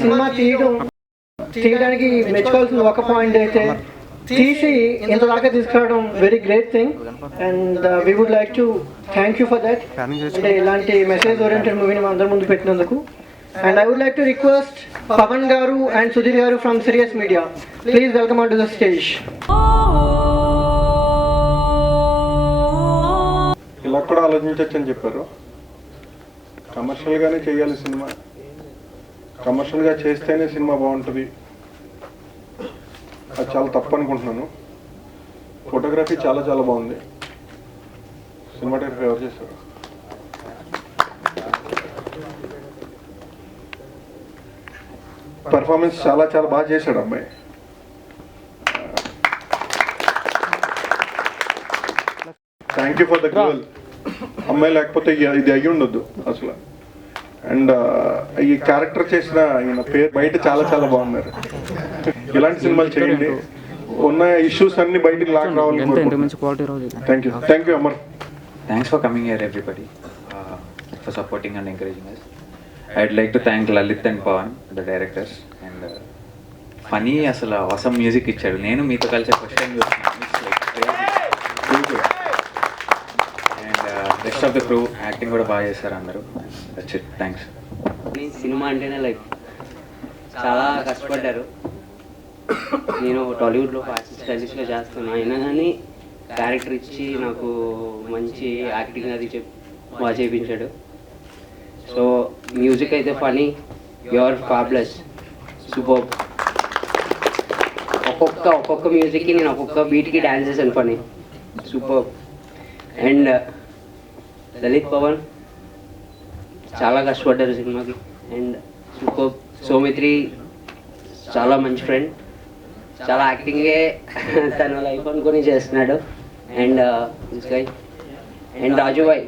Cinema తీయడానికి మెచ్చుకోవాల్సిన ఒక point అయితే తీసి ఇంత దాకా తీసుకురావడం very great thing and we would like to thank you for that. అంటే ఇలాంటి మెసేజ్ ఓరియంటెడ్ మూవీని మా అందరి ముందు పెట్టినందుకు. And I would like to request Pavan Garu and Sudhir Garu from Sirius Media. Please welcome onto the stage. ఇలా కూడా ఆలోచించచ్చని చెప్పారు. కమర్షియల్గానే చేయాలి సినిమా, కమర్షియల్గా చేస్తేనే సినిమా బాగుంటుంది, అది చాలా తప్పు అనుకుంటున్నాను. ఫోటోగ్రఫీ చాలా చాలా బాగుంది. సినిమాటోగ్రఫీ ఎవరు చేశారు? పర్ఫార్మెన్స్ చాలా చాలా బాగా చేశాడు అమ్మాయి. Thank you for the girl. అమ్మాయి లేకపోతే ఇది అయ్యి ఉండొద్దు అసలు. అండ్ ఈ క్యారెక్టర్ చేసిన ఈయన పేరు బయట చాలా చాలా బాగున్నారు. ఇలాంటి సినిమాలు చేయండి, ఉన్న ఇష్యూస్ అన్ని బయటికి లాక్ రావాలి. Thank you Amar. Thanks for coming here everybody, for supporting and encouraging us. I'd like to thank Lalit and Pawan, the directors, and funny అసలు awesome music ఇచ్చాడు. నేను మీతో కలిసి first time and rest of the crew acting కూడా బాగా చేశారు అందరూ. That's it, thanks. Cinema అంటేనే లైక్ చాలా కష్టపడ్డారు. నేను టాలీవుడ్లో స్టైలిష్గా చేస్తున్నాను, అయినా కానీ క్యారెక్టర్ ఇచ్చి నాకు మంచి యాక్టింగ్ అది బాగా చేయించాడు. సో మ్యూజిక్ అయితే ఫనీ, యువర్ ఫ్యాబ్లెస్, సూపర్. ఒక్కొక్క మ్యూజిక్కి నేను ఒక్కొక్క బీట్కి డ్యాన్స్ చేశాను, ఫనీ, సూపర్. అండ్ లలిత్ పవన్ చాలా కష్టపడ్డారు సినిమాకి. And super. సౌమిత్రి చాలా మంచి ఫ్రెండ్, చాలా యాక్టింగే తన లైఫ్ అనుకొని చేస్తున్నాడు. And this guy. And Rajubhai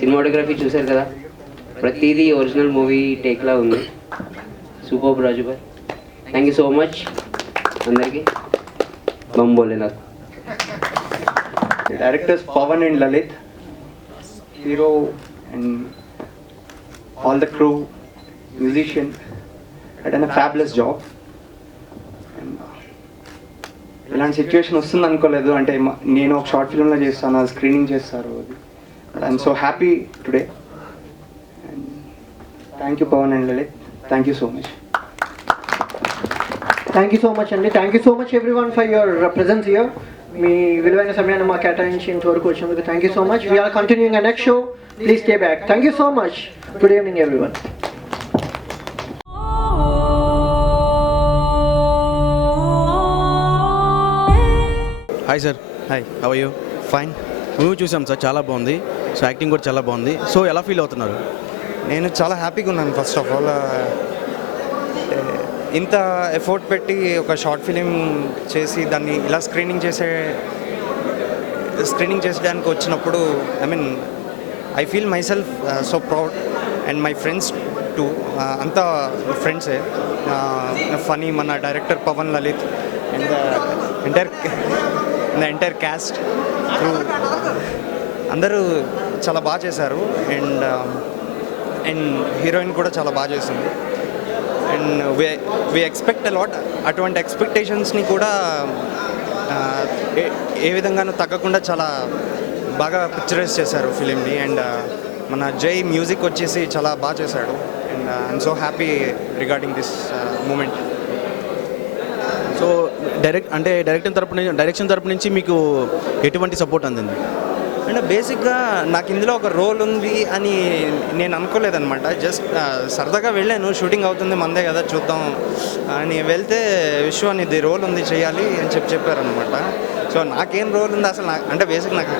cinematography చూశారు కదా, ప్రతిదీ ఒరిజినల్ మూవీ టేక్లా ఉంది. Super Rajubhai, thank you so much అందరికీ. బొంబోలే నాకు. Directors Pavan and Lalit, hero and all the crew, musicians, had done a fabulous job. ఇలాంటి సిచ్యువేషన్ వస్తుంది అనుకోలేదు. అంటే నేను ఒక షార్ట్ ఫిల్మ్లో చేస్తాను, అది స్క్రీనింగ్ చేస్తారు. I'm so happy today. Thank you Pavan and Lalit, thank you so much. Thank you so much అండి. Thank you so much everyone for your presence here. మీ విలువైన సమయాన్ని మాకు కేటాయించి ఇంతవరకు వచ్చినందుకు thank you so much. We're continuing a next show, please stay back. Thank you so much. Good evening everyone. Hi sir. Hi, how are you? Fine. Movie చూసాం sir, చాలా బాగుంది. సో యాక్టింగ్ కూడా చాలా బాగుంది. సో ఎలా feel అవుతున్నారు? నేను చాలా హ్యాపీగా ఉన్నాను. ఫస్ట్ ఆఫ్ ఆల్ ఇంత ఎఫర్ట్ పెట్టి ఒక షార్ట్ ఫిలిం చేసి దాన్ని ఇలా స్క్రీనింగ్ చేసేయడానికి వచ్చినప్పుడు I feel myself so proud and my friends too. అంతా ఫ్రెండ్సే. ఫనీ మన director Pavan, Lalit and entire cast crew అందరూ చాలా బాగా చేశారు. అండ్ హీరోయిన్ కూడా చాలా బాగా చేసింది. And we expect a lot. అటువంటి ఎక్స్పెక్టేషన్స్ని కూడా ఏ విధంగానూ తగ్గకుండా చాలా బాగా పిక్చరైజ్ చేశారు ఫిలింని. అండ్ మన జై మ్యూజిక్ వచ్చేసి చాలా బాగా చేశాడు. And I'm so happy regarding this moment. So direction తరపు నుంచి మీకు ఎటువంటి సపోర్ట్ అందింది? అంటే బేసిక్గా నాకు ఇందులో ఒక రోల్ ఉంది అని నేను అనుకోలేదన్నమాట. జస్ట్ సరదాగా వెళ్ళాను, షూటింగ్ అవుతుంది మందే కదా చూద్దాం అని వెళ్తే విశ్వాని ఇది రోల్ ఉంది చేయాలి అని చెప్పారనమాట. సో నాకేం రోల్ ఉంది అసలు అంటే బేసిక్ నాకు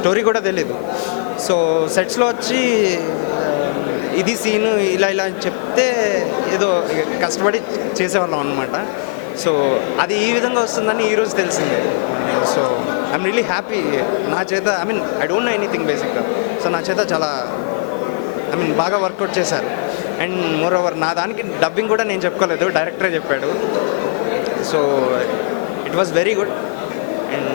స్టోరీ కూడా తెలీదు. సో సెట్స్లో వచ్చి ఇది సీను ఇలా అని చెప్తే ఏదో కష్టపడి చేసేవాళ్ళం అనమాట. సో అది ఈ విధంగా వస్తుందని ఈరోజు తెలిసిందే. So I'm really happy. నా చేత ఐ డోంట్ నో ఎనీథింగ్ బేసిక్గా. సో నా చేత చాలా బాగా వర్కౌట్ చేశారు. అండ్ మోర్ ఓవర్ నా దానికి డబ్బింగ్ కూడా నేను చెప్పుకోలేదు, డైరెక్టరే చెప్పాడు. So it was very good. And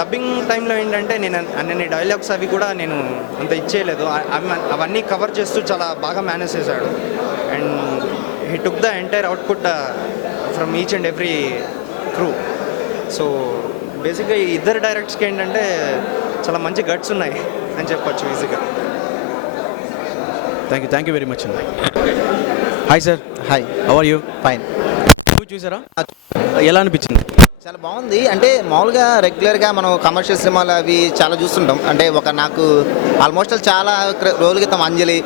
dubbing టైంలో ఏంటంటే నేను అన్ని డైలాగ్స్ అవి కూడా నేను అంత ఇచ్చేయలేదు, అవన్నీ కవర్ చేస్తూ చాలా బాగా మేనేజ్ చేశాడు. And he took the entire output from each and every crew. So బేసిక్గా ఈ ఇద్దరు డైరెక్టర్స్కి ఏంటంటే చాలా మంచి గట్స్ ఉన్నాయి అని చెప్పొచ్చు ఈజీగా. థ్యాంక్ యూ వెరీ మచ్ అండి. Hi sir. Hi. How are you? Fine. Movie చూసారా? ఎలా అనిపించింది? చాలా బాగుంది. అంటే మామూలుగా రెగ్యులర్గా మనం కమర్షియల్ సినిమాలు అవి చాలా చూస్తుంటాం. అంటే నాకు ఆల్మోస్ట్ చాలా రోజుల క్రితం అంజలి,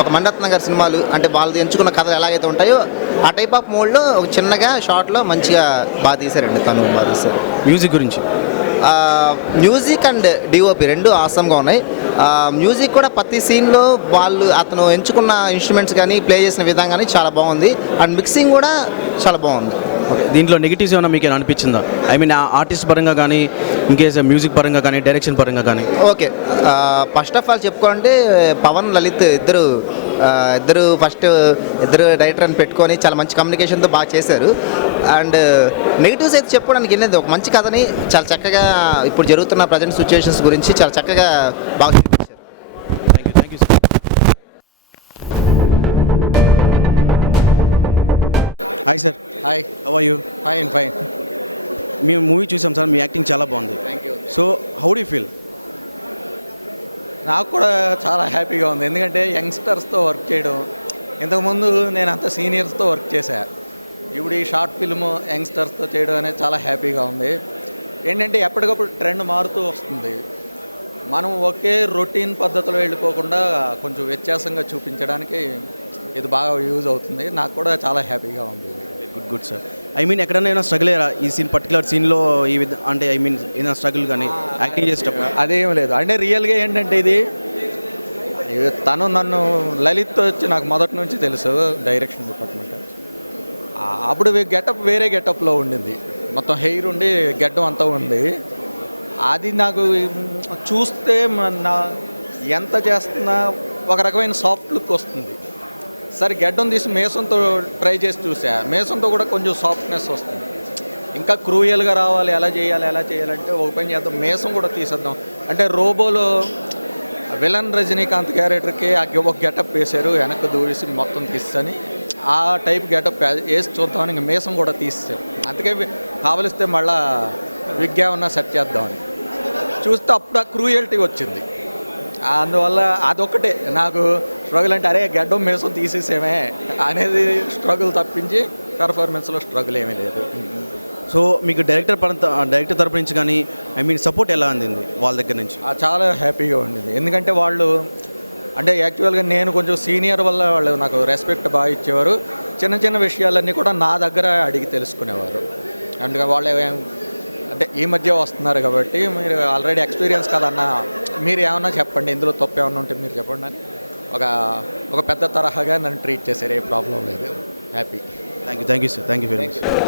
ఒక మణిరత్నం గారి సినిమాలు, అంటే వాళ్ళు ఎంచుకున్న కథలు ఎలాగైతే ఉంటాయో ఆ టైప్ ఆఫ్ మోడ్లో ఒక చిన్నగా షార్ట్లో మంచిగా బాగా తీశారండి. తను బాగా తీశారు. మ్యూజిక్ గురించి? మ్యూజిక్ అండ్ డిఓపి రెండు ఆసమ్గా ఉన్నాయి. మ్యూజిక్ కూడా ప్రతి సీన్లో అతను ఎంచుకున్న ఇన్స్ట్రుమెంట్స్ కానీ ప్లే చేసిన విధానం కానీ చాలా బాగుంది. అండ్ మిక్సింగ్ కూడా చాలా బాగుంది. ఓకే, దీంట్లో నెగిటివ్స్ ఏమైనా మీకు అనిపించిందా? ఐ మీన్ ఆర్టిస్ట్ పరంగా కానీ, ఇంకేస్ మ్యూజిక్ పరంగా కానీ, డైరెక్షన్ పరంగా కానీ? ఓకే, ఫస్ట్ ఆఫ్ ఆల్ చెప్పుకోవాలంటే పవన్, లలిత్ ఇద్దరు ఫస్ట్ డైరెక్టర్ అని పెట్టుకొని చాలా మంచి కమ్యూనికేషన్తో బాగా చేశారు. అండ్ నెగిటివ్స్ అయితే చెప్పుకోవడానికి ఏంటంటే ఒక మంచి కథని చాలా చక్కగా ఇప్పుడు జరుగుతున్న ప్రజెంట్ సిచ్యువేషన్స్ గురించి చాలా చక్కగా బాగా చూపించారు. Thank you sir.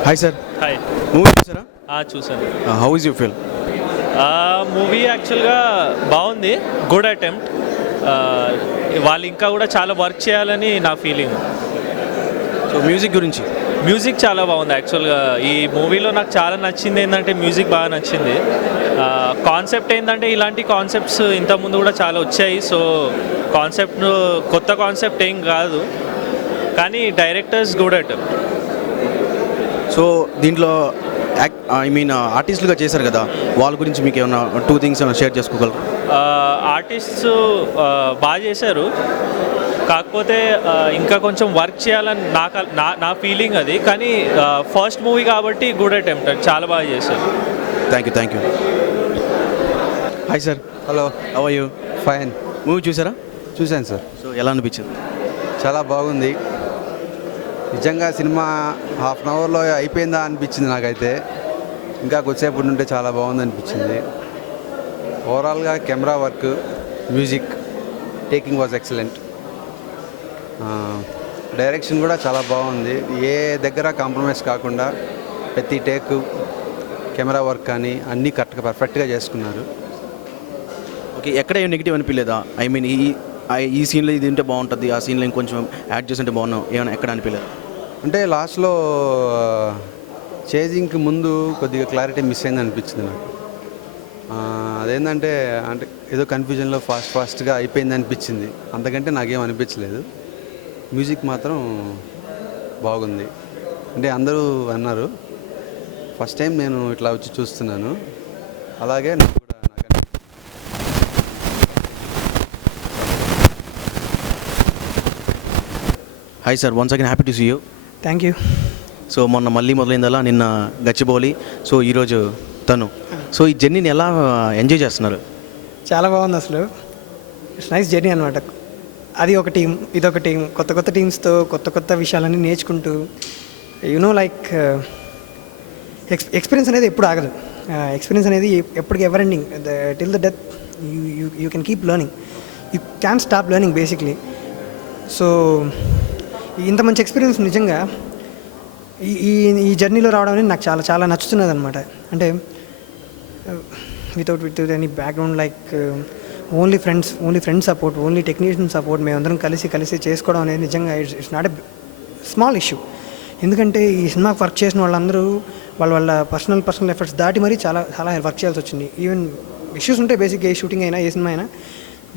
Hi sir. Hi. Movie చూసారా? చూసాను. How is you feel? Movie యాక్చువల్గా బాగుంది, గుడ్ అటెంప్ట్. వాళ్ళు ఇంకా కూడా చాలా వర్క్ చేయాలని నా ఫీలింగ్. సో మ్యూజిక్ గురించి? మ్యూజిక్ చాలా బాగుంది యాక్చువల్గా. ఈ మూవీలో నాకు చాలా నచ్చింది ఏంటంటే మ్యూజిక్ బాగా నచ్చింది. కాన్సెప్ట్ ఏంటంటే ఇలాంటి కాన్సెప్ట్స్ ఇంతకుముందు కూడా చాలా వచ్చాయి. సో కాన్సెప్ట్ కొత్త కాన్సెప్ట్ ఏం కాదు, కానీ డైరెక్టర్స్ గుడ్ అటెంప్ట్. సో దీంట్లో ఐ మీన్ ఆర్టిస్టులుగా చేశారు కదా, వాళ్ళ గురించి మీకు ఏమైనా 2 థింగ్స్ ఏమైనా షేర్ చేసుకోగలరు? ఆర్టిస్ట్స్ బాగా చేశారు, కాకపోతే ఇంకా కొంచెం వర్క్ చేయాలని నా ఫీలింగ్ అది. కానీ ఫస్ట్ మూవీ కాబట్టి గుడ్ అటెంప్ట్, చాలా బాగా చేశారు. Thank you. Hi sir. Hello. How are you? Fine. Movie చూసారా? చూశాను సార్. సో ఎలా అనిపించింది? చాలా బాగుంది. నిజంగా సినిమా హాఫ్ అన్ అవర్లో అయిపోయిందా అనిపించింది నాకైతే. ఇంకా కొద్దిసేపు ఉంటే చాలా బాగుంది అనిపించింది. ఓవరాల్గా camera work, music, taking was excellent. Direction కూడా చాలా బాగుంది. ఏ దగ్గర కాంప్రమైజ్ కాకుండా ప్రతి టేక్, కెమెరా వర్క్ కానీ అన్నీ కరెక్ట్గా పర్ఫెక్ట్గా చేసుకున్నారు. ఓకే, ఎక్కడ ఏం నెగిటివ్ అనిపించలేదా? ఐ మీన్ ఈ సీన్లో ఇది ఉంటే బాగుంటుంది, ఆ సీన్లో ఇంకొంచెం యాడ్ చేస్తుంటే బాగున్నాం, ఏమైనా ఎక్కడ అనిపించలేదు? అంటే లాస్ట్లో చేజింగ్కి ముందు కొద్దిగా క్లారిటీ మిస్ అయింది అనిపించింది నాకు. అదేంటంటే అంటే ఏదో కన్ఫ్యూజన్లో ఫాస్ట్గా అయిపోయింది అనిపించింది. అంతకంటే నాకేం అనిపించలేదు. మ్యూజిక్ మాత్రం బాగుంది. అంటే అందరూ అన్నారు, ఫస్ట్ టైం నేను ఇట్లా వచ్చి చూస్తున్నాను. అలాగే నాకు కూడా hi sir, once again happy to see you. Thank you. So మొన్న మళ్ళీ మొదలైందలా, నిన్న గచ్చిబౌలి, సో ఈరోజు తను. సో ఈ జర్నీని ఎలా ఎంజాయ్ చేస్తున్నారు? చాలా బాగుంది అసలు. ఇట్స్ నైస్ జర్నీ అనమాట. అది ఒక టీం, ఇదొక టీం, కొత్త కొత్త టీమ్స్తో కొత్త కొత్త విషయాలన్నీ నేర్చుకుంటూ లైక్ ఎక్స్పీరియన్స్ అనేది ఎప్పుడు ఆగదు. ఎక్స్పీరియన్స్ అనేది ఎప్పటికీ ever ending. Till the death you can keep learning, you can stop learning basically. So ఇంత మంచి ఎక్స్పీరియన్స్ నిజంగా ఈ జర్నీలో రావడం అనేది నాకు చాలా చాలా నచ్చుతున్నది అనమాట. అంటే without any background, like only friends support, only technician support, మేమందరం కలిసి చేసుకోవడం అనేది నిజంగా it's not a small issue. ఎందుకంటే ఈ సినిమాకి వర్క్ చేసిన వాళ్ళందరూ వాళ్ళ పర్సనల్ ఎఫర్ట్స్ దాటి మరీ చాలా చాలా వర్క్ చేయాల్సి వచ్చింది. ఈవెన్ ఇష్యూస్ ఉంటాయి బేసిక్గా, ఏ షూటింగ్ అయినా ఏ సినిమా అయినా,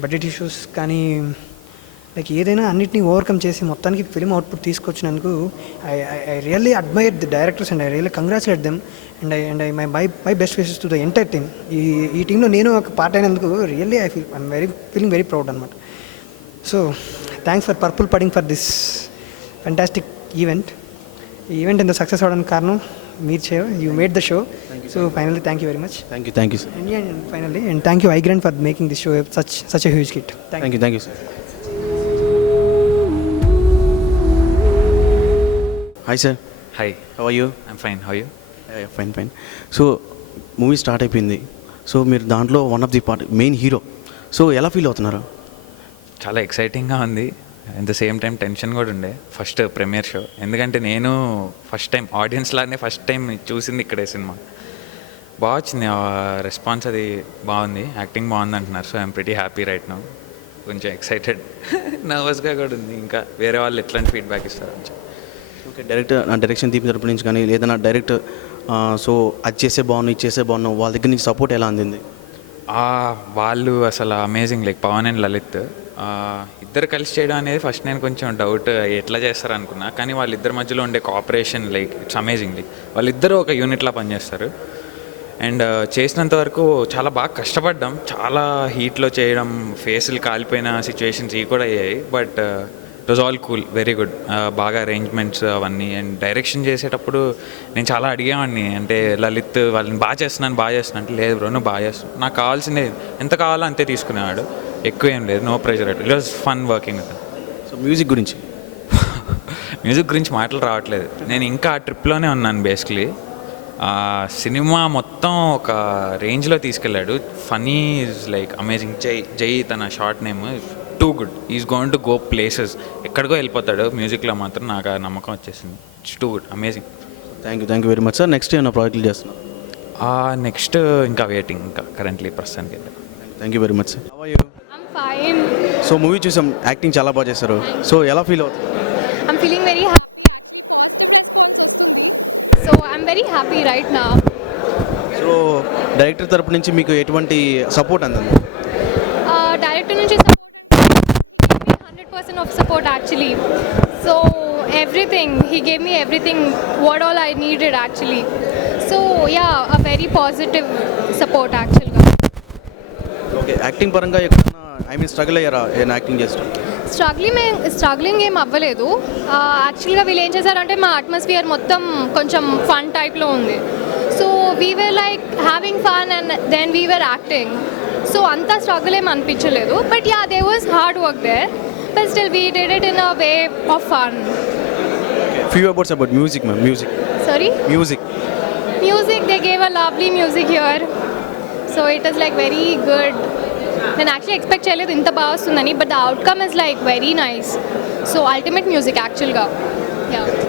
బడ్జెట్ ఇష్యూస్ కానీ లైక్ ఏదైనా అన్నిటినీ ఓవర్కమ్ చేసి మొత్తానికి ఫిల్మ్ అవుట్పుట్ తీసుకొచ్చినందుకు I really admire the directors and I really congratulate them and I my best wishes to the entire team. ఈ టీంలో నేను ఒక పార్ట్ అయినందుకు really I'm feeling very proud అనమాట. So thanks for purple padding for this fantastic event. ఈ event ఎంత success అవ్వడానికి కారణం మీరు you made the show. So finally thank you very much. Thank you sir. And finally and thank you iGrand for making this show such a huge hit. Thank you sir. Hi sir. Hi, how are you? I'm fine, how you? Fine. So movie start అయిపోయింది. So మీరు దాంట్లో one of the part main hero. So ఎలా feel అవుతున్నారు? చాలా ఎక్సైటింగ్గా ఉంది, at the same time tension కూడా ఉండే. ఫస్ట్ ప్రీమియర్ షో, ఎందుకంటే నేను ఫస్ట్ టైం ఆడియన్స్ లాగానే ఫస్ట్ టైం చూసింది ఇక్కడే సినిమా. బాగా వచ్చింది రెస్పాన్స్, అది బాగుంది, యాక్టింగ్ బాగుంది అంటున్నారు. So I'm pretty happy right now. కొంచెం ఎక్సైటెడ్, నర్వస్గా కూడా ఉంది. ఇంకా వేరే వాళ్ళు ఎట్లాంటి ఫీడ్బ్యాక్ ఇస్తారు కొంచెం. ఓకే, డైరెక్షన్ టీమ్ తరపు నుంచి కానీ ఏదైనా డైరెక్ట్ సో అది చేసే బాగున్నావు, ఇది చేసే బాగున్నావు, వాళ్ళ దగ్గర నుంచి సపోర్ట్ ఎలా అందింది? వాళ్ళు అసలు amazing, like Pavan and Lalit ఇద్దరు కలిసి చేయడం అనేది ఫస్ట్ నేను కొంచెం డౌట్ ఎట్లా చేస్తారు అనుకున్నా. కానీ వాళ్ళిద్దరి మధ్యలో ఉండే cooperation, like it's amazing. Like వాళ్ళిద్దరూ ఒక యూనిట్లా పనిచేస్తారు. అండ్ చేసినంత వరకు చాలా బాగా కష్టపడ్డాం. చాలా హీట్లో చేయడం, ఫేసులు కాలిపోయిన సిచ్యువేషన్స్ ఇవి కూడా అయ్యాయి. But it was all cool, very good. బాగా అరేంజ్మెంట్స్ అవన్నీ. అండ్ డైరెక్షన్ చేసేటప్పుడు నేను చాలా అడిగేవాడిని, అంటే లలిత్ వాళ్ళని బాగా చేస్తున్నాను అంటే, లేదు బ్రో నువ్వు బాగా చేస్తున్నావు, నాకు కావాల్సిందే ఎంత కావాలో అంతే తీసుకునేవాడు, ఎక్కువ ఏం లేదు, no pressure. It was fun working with. So music గురించి మాటలు రావట్లేదు. నేను ఇంకా ఆ ట్రిప్లోనే ఉన్నాను బేసిక్లీ. సినిమా మొత్తం ఒక రేంజ్లో తీసుకెళ్ళాడు. Phani is like amazing. Jai తన short name too good. Is going to go places, ఎక్కడికో వెళ్ళిపోతాడు. మ్యూజిక్లో మాత్రం నాకు ఆ నమ్మకం వచ్చేసింది. It's too good, amazing. Thank you very much sir. Next ఏమైనా ప్రాజెక్టులు చేస్తున్నాం? నెక్స్ట్ ఇంకా వెయిటింగ్, ఇంకా కరెంట్లీ ప్రస్తుతానికి. Thank you very much sir. How are you? Fine. So movie చూసాం, యాక్టింగ్ చాలా బాగా చేశారు. సో ఎలా ఫీల్ అవుతుంది? I'm feeling very happy. So I'm very happy right now. So director తరపు నుంచి మీకు ఎటువంటి సపోర్ట్ అందింది? Director నుంచి 100% of support actually. So everything, he gave me everything, what all I needed actually. So yeah, a very positive support actually. Okay, acting పరంగా ఎక్కడన్నా struggle అయ్యారా ఏమైనా యాక్టింగ్ చేస్తాం? స్ట్రగ్లింగ్ ఏం అవ్వలేదు. యాక్చువల్గా వీళ్ళు ఏం చేశారంటే మా అట్మాస్ఫియర్ మొత్తం కొంచెం ఫన్ టైప్లో ఉంది. So we were like having fun and then we were acting. So అంత స్ట్రగుల్ ఏం అనిపించలేదు. But yeah, they was hard work there, but still we did it in a way of fun. Few words about music, ma'am. Sorry? Music, they gave a lovely music here. So it is like very good. నేను actually expect చేయలేదు ఇంత బాగా వస్తుందని, but the outcome is like very nice. So ultimate music యాక్చువల్గా.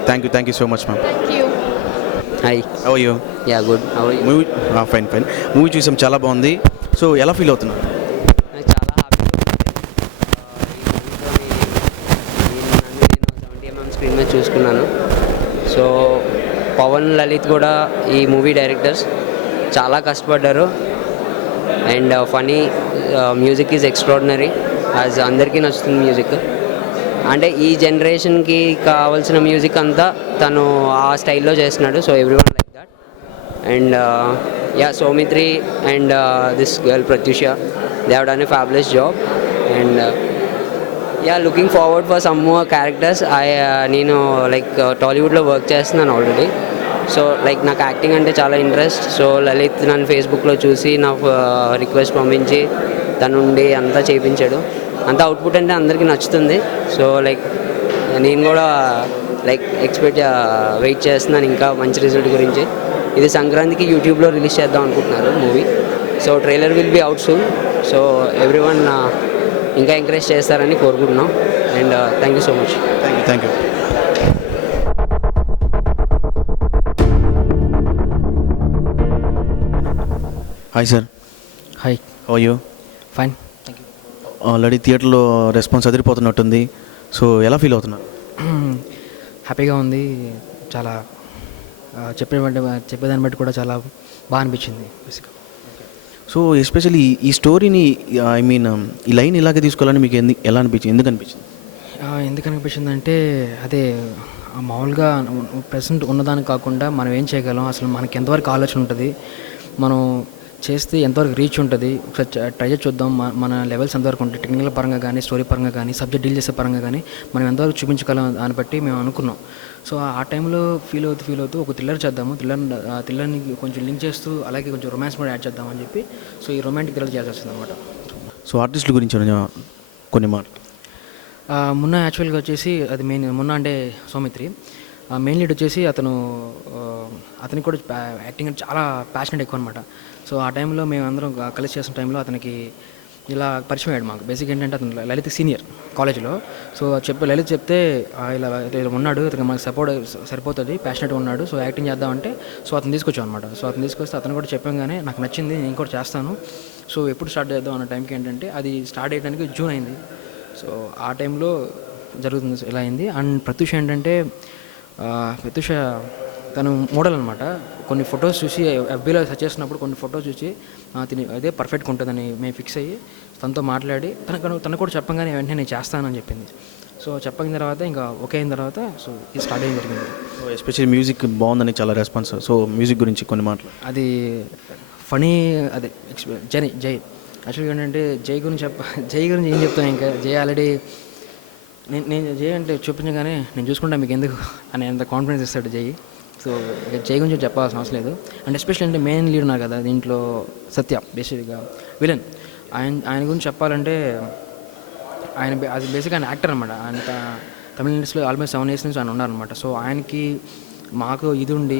Thank you so much ma'am. Thank you. Hi, how are you? Yeah good. Movie fine. Movie చూసాం, చాలా బాగుంది. So ఎలా ఫీల్ అవుతున్నారు? చాలా హ్యాపీగా ఉంది. నేను 70mm స్క్రీన్ మీద చూసుకున్నాను. సో పవన్, లలిత్ కూడా ఈ మూవీ డైరెక్టర్స్ చాలా కష్టపడ్డారు. And Phani music is extraordinary, as అందరికీ నచ్చుతుంది మ్యూజిక్. అంటే ఈ జనరేషన్కి కావాల్సిన మ్యూజిక్ అంతా తను ఆ స్టైల్లో చేస్తున్నాడు. So everyone like that. And yeah, Soumitri and this girl Pratyusha, they have done a fabulous job. And yeah, looking forward for some more characters. నేను లైక్ టాలీవుడ్లో వర్క్ చేస్తున్నాను ఆల్రెడీ. సో లైక్ నాకు యాక్టింగ్ అంటే చాలా ఇంట్రెస్ట్. సో లలిత్ నన్ను ఫేస్బుక్లో చూసి నాకు రిక్వెస్ట్ పంపించి తనుండి అంతా చేయించాడు. అంత అవుట్పుట్ అంటే అందరికీ నచ్చుతుంది. సో లైక్ నేను కూడా లైక్ వెయిట్ చేస్తున్నాను ఇంకా మంచి రిజల్ట్ గురించి. ఇది సంక్రాంతికి యూట్యూబ్లో రిలీజ్ చేద్దాం అనుకుంటున్నారు movie. So trailer will be out soon. So everyone ఇంకా ఎంకరేజ్ చేస్తారని కోరుకుంటున్నాం. And thank you so much. Thank you. Hi sir. Hi. How are you? Fine. Already థియేటర్లో రెస్పాన్స్ అదిరిపోతున్నట్టుంది. సో ఎలా ఫీల్ అవుతున్నారు? హ్యాపీగా ఉంది. చాలా చెప్పేదాన్ని బట్టి కూడా చాలా బాగా అనిపించింది బేసిక్గా. సో ఎస్పెషల్లీ ఈ స్టోరీని ఐ మీన్ ఈ లైన్ ఇలాగే తీసుకోవాలని మీకు ఎలా అనిపించింది? ఎందుకు అనిపించింది? ఎందుకు అనిపించింది అంటే అదే మామూలుగా ప్రెసెంట్ ఉన్నదానికి కాకుండా మనం ఏం చేయగలం, అసలు మనకి ఎంతవరకు ఆలోచన ఉంటుంది, మనం చేస్తే ఎంతవరకు రీచ్ ఉంటుంది, ఒకసారి ట్రై చేసి చూద్దాం. మన లెవెల్స్ ఎంతవరకు ఉంటాయి, టెక్నికల్ పరంగా కానీ, స్టోరీ పరంగా కానీ, సబ్జెక్ట్ డీల్ చేసే పరంగా కానీ మనం ఎంతవరకు చూపించగలం దాన్ని బట్టి మేము అనుకున్నాం. సో ఆ టైంలో ఫీల్ అవుతూ ఒక థ్రిల్లర్ చేద్దాము, థ్రిల్లర్ని కొంచెం లింక్ చేస్తూ అలాగే కొంచెం రొమాన్స్ కూడా యాడ్ చేద్దామని చెప్పి సో ఈ రొమాంటిక్ థ్రిల్లర్ చేయాల్సి వస్తుంది అనమాట. సో ఆర్టిస్టుల గురించి కొన్ని మాటలు. మున్న యాక్చువల్గా వచ్చేసి అది మున్న అంటే సౌమిత్రి. మెయిన్ లీడ్ వచ్చేసి అతనికి కూడా యాక్టింగ్ అంటే చాలా ప్యాషనెట్ ఎక్కువ అనమాట. సో ఆ టైంలో మేము అందరం కలిసి చేసిన టైంలో అతనికి ఇలా పరిచయం అయ్యాడు మాకు. బేసిక్ ఏంటంటే అతను లలిత్ సీనియర్ కాలేజ్లో. సో లలిత్ చెప్తే ఇలా ఉన్నాడు, అతనికి మనకు సరిపోతుంది, ప్యాషనెట్గా ఉన్నాడు, సో యాక్టింగ్ చేద్దామంటే సో అతను తీసుకొచ్చాం అనమాట. సో అతను తీసుకొస్తే అతను కూడా చెప్పంగానే నాకు నచ్చింది, నేను కూడా చేస్తాను, సో ఎప్పుడు స్టార్ట్ చేద్దాం అన్న టైంకి ఏంటంటే అది స్టార్ట్ చేయడానికి జూన్ అయింది. సో ఆ టైంలో జరుగుతుంది ఇలా అయింది. అండ్ ప్రత్యూష ఏంటంటే ప్రత్యూష తను మోడల్ అనమాట. కొన్ని ఫొటోస్ చూసి ఎఫ్బీలో సెర్చ్ చేసినప్పుడు కొన్ని ఫొటోస్ చూసి తిని అదే పర్ఫెక్ట్గా ఉంటుందని మేము ఫిక్స్ అయ్యి తనతో మాట్లాడి తను కూడా చెప్పంగానే వెంటనే నేను చేస్తానని చెప్పింది. సో చెప్పిన తర్వాత ఇంకా ఓకే అయిన తర్వాత సో ఇది స్టార్ట్ అయ్యి జరిగింది. సో ఎస్పెషల్లీ మ్యూజిక్ బాగుందని చాలా రెస్పాన్స్. సో మ్యూజిక్ గురించి కొన్ని మాటలు. అది ఫనీ అదే జై యాక్చువల్గా ఏంటంటే జై గురించి ఏం చెప్తాను, ఇంకా జై ఆల్రెడీ నేను జై అంటే చూపించగానే నేను చూసుకుంటా మీకు ఎందుకు అని అంత కాన్ఫిడెన్స్ ఇస్తాడు జై. సో ఇక జై గురించి చెప్పాల్సిన అవసరం లేదు. అండ్ ఎస్పెషల్లీ అంటే మెయిన్ లీడ్ ఉన్నారు కదా దీంట్లో సత్య, బేసిక్గా విలన్. ఆయన గురించి చెప్పాలంటే అది బేసిక్గా ఆయన యాక్టర్ అనమాట. ఆయన తమిళ ఇండస్ట్రీలో ఆల్మోస్ట్ 7 years నుంచి ఆయన ఉన్నారనమాట. సో ఆయనకి మాకు ఇది ఉండి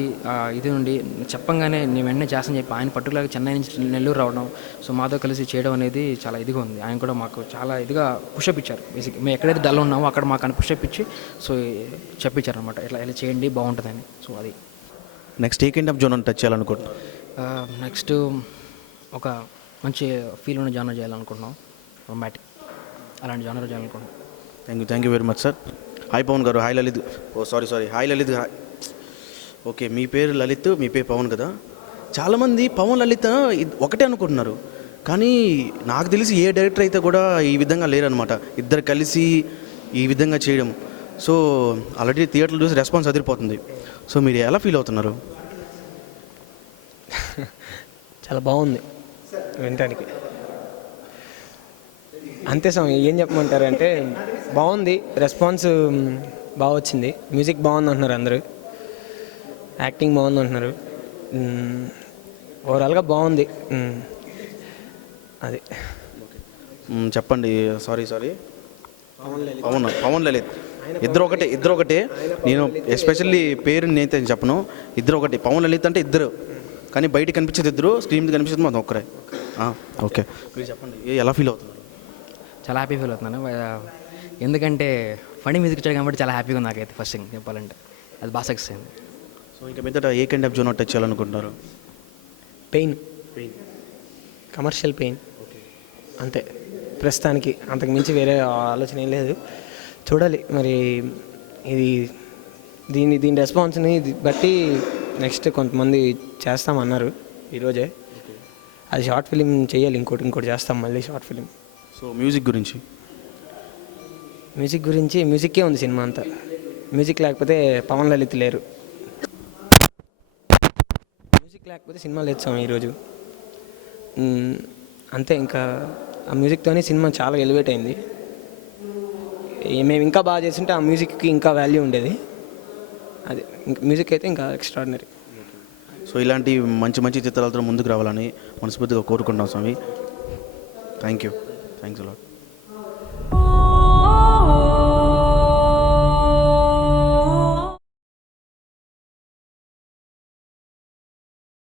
చెప్పంగానే నేను వెంటనే చేస్తానని చెప్పి ఆయన పర్టికులర్గా చెన్నై నుంచి నెల్లూరు రావడం, సో మాతో కలిసి చేయడం అనేది చాలా ఇదిగా ఉంది. ఆయన కూడా మాకు చాలా ఇదిగా పుషప్ ఇచ్చారు. బేసిక్ మేము ఎక్కడైతే డల్ ఉన్నామో అక్కడ మాకు ఆయన పుషప్ ఇచ్చి సో చెప్పించారు అనమాట, ఇలా చేయండి బాగుంటుందని. సో అది next A kind of genre touch చేయాలనుకుంటున్నాం? నెక్స్ట్ ఒక మంచి ఫీల్ ఉన్న జానర్ చేయాలనుకుంటున్నాం, రొమాంటిక్ అలాంటి జానర్ చేయాలనుకుంటున్నాం. Thank you very much sir. Hi Pavan garu. Hi Lalit. Sorry hi Lalit. Okay, మీ పేరు లలిత్, మీ పేరు పవన్ కదా. చాలామంది పవన్ లలిత్ ఒకటే అనుకుంటున్నారు, కానీ నాకు తెలిసి ఏ డైరెక్టర్ అయితే కూడా ఈ విధంగా లేరనమాట, ఇద్దరు కలిసి ఈ విధంగా చేయడం. సో ఆల్రెడీ థియేటర్లు చూసి రెస్పాన్స్ అదిరిపోతుంది. సో మీరు ఎలా ఫీల్ అవుతున్నారు? చాలా బాగుంది వినటానికి. అంతే ఏం చెప్పమంటారంటే బాగుంది, రెస్పాన్స్ బాగా వచ్చింది, మ్యూజిక్ బాగుంది అంటున్నారు అందరూ, యాక్టింగ్ బాగుంది అంటున్నారు, ఓవరాల్గా బాగుంది. అది చెప్పండి. సారీ పవన్ లలిత్ ఇద్దరు ఒకటే. నేను ఎస్పెషల్లీ పేరు నేనైతే చెప్పను, ఇద్దరు ఒకటి. పవన్ లలిత్ అంటే ఇద్దరు, కానీ బయట కనిపించేది ఇద్దరు, స్క్రీన్ మీద కనిపించేది మాత్రం ఒక్కరే. ఓకే, మీరు చెప్పండి ఎలా ఫీల్ అవుతున్నారు? చాలా హ్యాపీ ఫీల్ అవుతున్నాను, ఎందుకంటే ఫండింగ్ మ్యూజిక్ ఇచ్చాడు కాబట్టి చాలా హ్యాపీగా ఉంది నాకైతే. ఫస్ట్ థింగ్ చెప్పాలంటే అది బాగా సక్సెస్ అయింది. సో ఇంకా మీదట ఏ కైండ్ ఆఫ్ జోనర్ టచ్ చేయాలనుకుంటున్నారు? పెయిన్, కమర్షియల్ పెయిన్ అంతే ప్రస్తుతానికి, అంతకు మించి వేరే ఆలోచన ఏం లేదు. చూడాలి మరి దీని రెస్పాన్స్ని బట్టి నెక్స్ట్ కొంతమంది చేస్తామన్నారు ఈరోజే. అది షార్ట్ ఫిలిం చేయాలి, ఇంకోటి చేస్తాం మళ్ళీ షార్ట్ ఫిలిం. సో మ్యూజిక్ గురించి? మ్యూజిక్ గురించి మ్యూజిక్కే ఉంది సినిమా అంతా. మ్యూజిక్ లేకపోతే పవన్ లలిత్ లేరు. మ్యూజిక్ లేకపోతే సినిమా లేదు స్వామి ఈరోజు. అంతే, ఇంకా ఆ మ్యూజిక్తోనే సినిమా చాలా ఎలివేట్ అయింది. మేము ఇంకా బాగా చేస్తుంటే ఆ మ్యూజిక్కి ఇంకా వాల్యూ ఉండేది. అది మ్యూజిక్ అయితే ఇంకా ఎక్స్ట్రాడినరీ. సో ఇలాంటి మంచి మంచి చిత్రాలతో ముందుకు రావాలని మనస్ఫూర్తిగా కోరుకుంటాం స్వామి. Thank you. Thanks allot.